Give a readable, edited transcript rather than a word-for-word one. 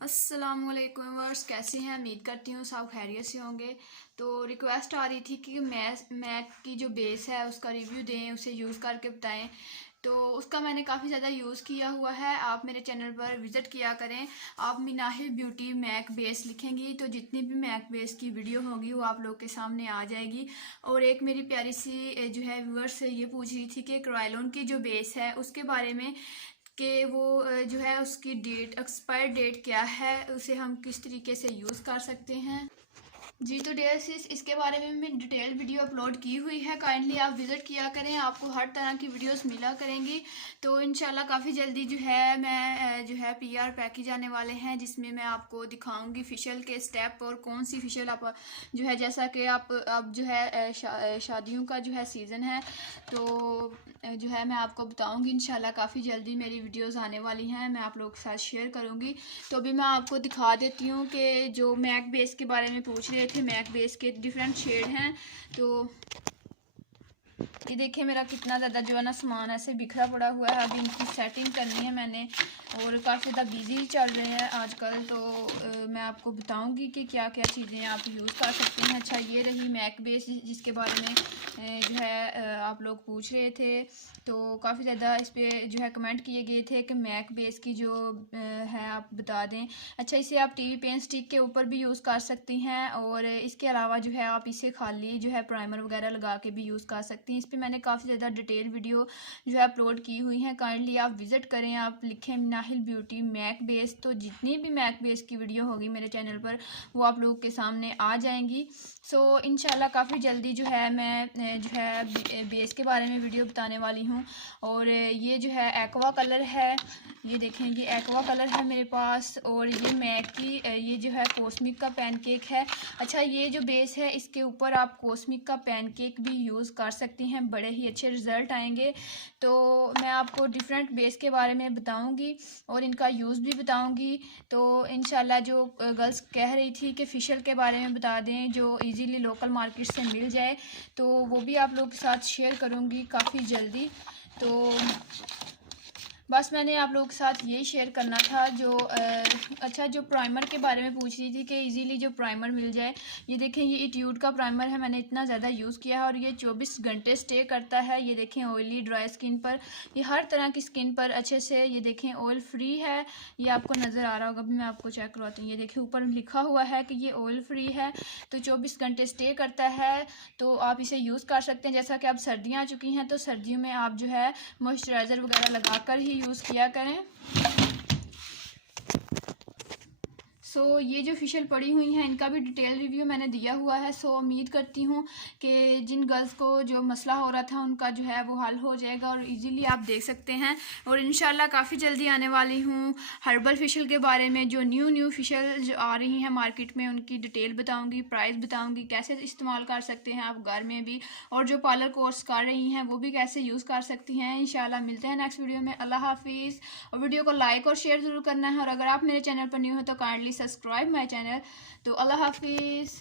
अस्सलामुअलैकुम व्यूअर्स, कैसे हैं? उम्मीद करती हूँ सब खैरियत से होंगे। तो रिक्वेस्ट आ रही थी कि मैक की जो बेस है उसका रिव्यू दें, उसे यूज़ करके बताएं। तो उसका मैंने काफ़ी ज़्यादा यूज़ किया हुआ है। आप मेरे चैनल पर विज़िट किया करें। आप मिनाहिल ब्यूटी मैक बेस लिखेंगी तो जितनी भी मैक बेस की वीडियो होगी वो आप लोग के सामने आ जाएगी। और एक मेरी प्यारी सी जो है व्यूअर्स ये पूछ रही थी कि क्रायलॉन की जो बेस है उसके बारे में कि वो जो है उसकी डेट एक्सपायर डेट क्या है, उसे हम किस तरीके से यूज़ कर सकते हैं। जी तो डियर सिस, इसके बारे में मैं डिटेल वीडियो अपलोड की हुई है। काइंडली आप विज़िट किया करें, आपको हर तरह की वीडियोस मिला करेंगी। तो इंशाल्लाह काफ़ी जल्दी जो है मैं जो है पीआर पैकेज आने वाले हैं जिसमें मैं आपको दिखाऊंगी फेशियल के स्टेप और कौन सी फेशियल आप जो है, जैसा कि आप अब जो है शादियों का जो है सीज़न है, तो जो है मैं आपको बताऊंगी इंशाल्लाह काफ़ी जल्दी मेरी वीडियोस आने वाली हैं, मैं आप लोगों के साथ शेयर करूंगी। तो अभी मैं आपको दिखा देती हूँ कि जो मैक बेस के बारे में पूछ रहे थे, मैक बेस के डिफरेंट शेड हैं। तो ये देखिए मेरा कितना ज़्यादा जो है ना सामान ऐसे बिखरा पड़ा हुआ है। अभी इनकी सेटिंग करनी है मैंने, और काफ़ी ज़्यादा बिजी चल रहे हैं आजकल। तो मैं आपको बताऊंगी कि क्या क्या चीज़ें आप यूज़ कर सकते हैं। अच्छा, ये रही मैक बेस जिसके बारे में जो है आप लोग पूछ रहे थे। तो काफ़ी ज़्यादा इस पर जो है कमेंट किए गए थे कि मैक बेस की जो है आप बता दें। अच्छा, इसे आप टीवी पेन स्टिक के ऊपर भी यूज़ कर सकती हैं, और इसके अलावा जो है आप इसे खाली जो है प्राइमर वगैरह लगा के भी यूज़ कर सकती हैं। इस पर मैंने काफ़ी ज़्यादा डिटेल वीडियो जो है अपलोड की हुई हैं। काइंडली आप विज़िट करें, आप लिखें मिनाहिल ब्यूटी मैक बेस, तो जितनी भी मैक बेस की वीडियो होगी मेरे चैनल पर वो आप लोगों के सामने आ जाएंगी। सो इंशाल्लाह काफ़ी जल्दी जो है मैं जो है बेस के बारे में वीडियो बताने वाली हूँ। और ये जो है एक्वा कलर है, ये देखें ये एक्वा कलर है मेरे पास। और ये मैक की ये जो है कॉस्मिक का पैनकेक है। अच्छा, ये जो बेस है इसके ऊपर आप कॉस्मिक का पैनकेक भी यूज़ कर सकती हैं, बड़े ही अच्छे रिज़ल्ट आएंगे। तो मैं आपको डिफरेंट बेस के बारे में बताऊंगी और इनका यूज़ भी बताऊंगी। तो इंशाल्लाह जो गर्ल्स कह रही थी कि फेशियल के बारे में बता दें जो इजीली लोकल मार्केट से मिल जाए, तो वो भी आप लोगों के साथ शेयर करूंगी काफ़ी जल्दी। तो बस मैंने आप लोगों के साथ यही शेयर करना था। जो अच्छा, जो प्राइमर के बारे में पूछ रही थी कि इजीली जो प्राइमर मिल जाए, ये देखें ये इट्यूड का प्राइमर है। मैंने इतना ज़्यादा यूज़ किया है और ये 24 घंटे स्टे करता है। ये देखें ऑयली ड्राई स्किन पर, ये हर तरह की स्किन पर अच्छे से, ये देखें ऑयल फ्री है। ये आपको नज़र आ रहा होगा, अभी मैं आपको चेक करवाती हूँ। ये देखिए ऊपर लिखा हुआ है कि ये ऑयल फ्री है, तो 24 घंटे स्टे करता है। तो आप इसे यूज़ कर सकते हैं। जैसा कि अब सर्दियाँ आ चुकी हैं तो सर्दियों में आप जो है मॉइस्चराइज़र वगैरह लगा कर ही यूज़ किया करें। सो ये जो फेशियल पड़ी हुई हैं इनका भी डिटेल रिव्यू मैंने दिया हुआ है। सो उम्मीद करती हूँ कि जिन गर्ल्स को जो मसला हो रहा था उनका जो है वो हल हो जाएगा और इजीली आप देख सकते हैं। और इंशाल्लाह काफ़ी जल्दी आने वाली हूँ हर्बल फेशियल के बारे में। जो न्यू फेशियल जो आ रही हैं मार्केट में उनकी डिटेल बताऊँगी, प्राइस बताऊँगी, कैसे इस्तेमाल कर सकते हैं आप घर में भी, और जो पार्लर कोर्स कर रही हैं वो भी कैसे यूज़ कर सकती हैं। इंशाल्लाह मिलते हैं नेक्स्ट वीडियो में। अल्लाह हाफिज़। और वीडियो को लाइक और शेयर ज़रूर करना है, और अगर आप मेरे चैनल पर न्यू हो तो काइंडली सब्सक्राइब माई चैनल। तो अल्लाह हाफिज़।